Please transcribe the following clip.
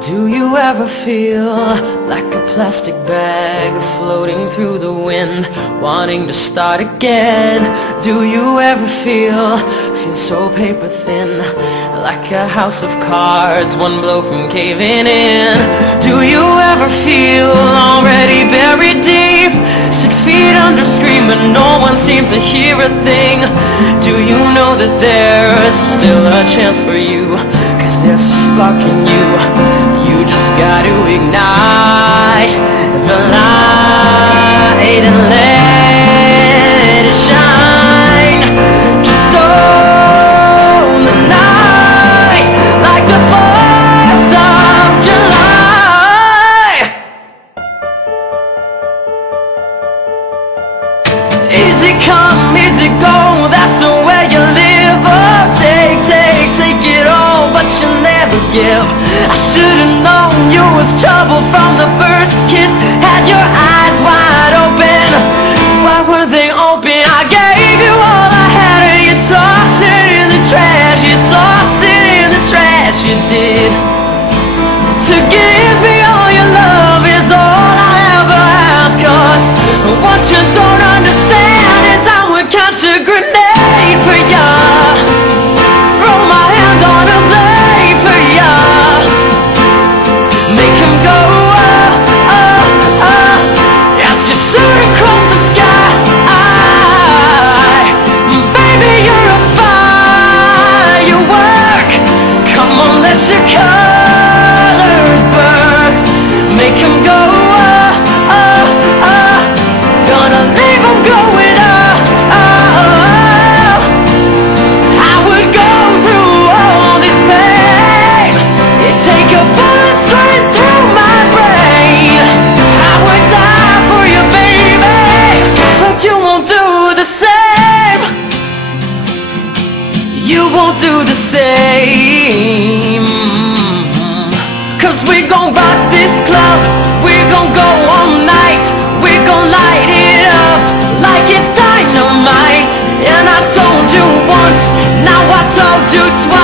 Do you ever feel like a plastic bag floating through the wind, wanting to start again? Do you ever feel so paper thin, like a house of cards, one blow from caving in? Do you ever feel already buried deep, 6 feet under, screaming, no one seems to hear a thing? Do you know that there is still a chance for you, 'cause there's a spark in you? You just gotta ignite the light and let it shine. Just own the night like the 4th of July. Easy come, easy go, that's the way you live. Oh, take it all, but you never give. I should've known you was trouble from the first kiss. Had your eyes wide open, why were they open? I gave you all I had and you tossed it in the trash. You tossed it in the trash, you did. To give me all your love is all I ever ask, 'cause what you don't understand is I would catch a grenade for ya, throw my hand on a blade for ya, make him go as you shoot across the sky. Baby, you're a firework, come on, let your colors burst, make him go gonna leave him going I would go through all this pain, it'd take a bullet straight through my brain. I would die for you, baby, but you won't do the same. You won't do the same, 'cause we gon' rock this club, we gon' go all night, we gon' light it up like it's dynamite. And I told you once, now I told you twice.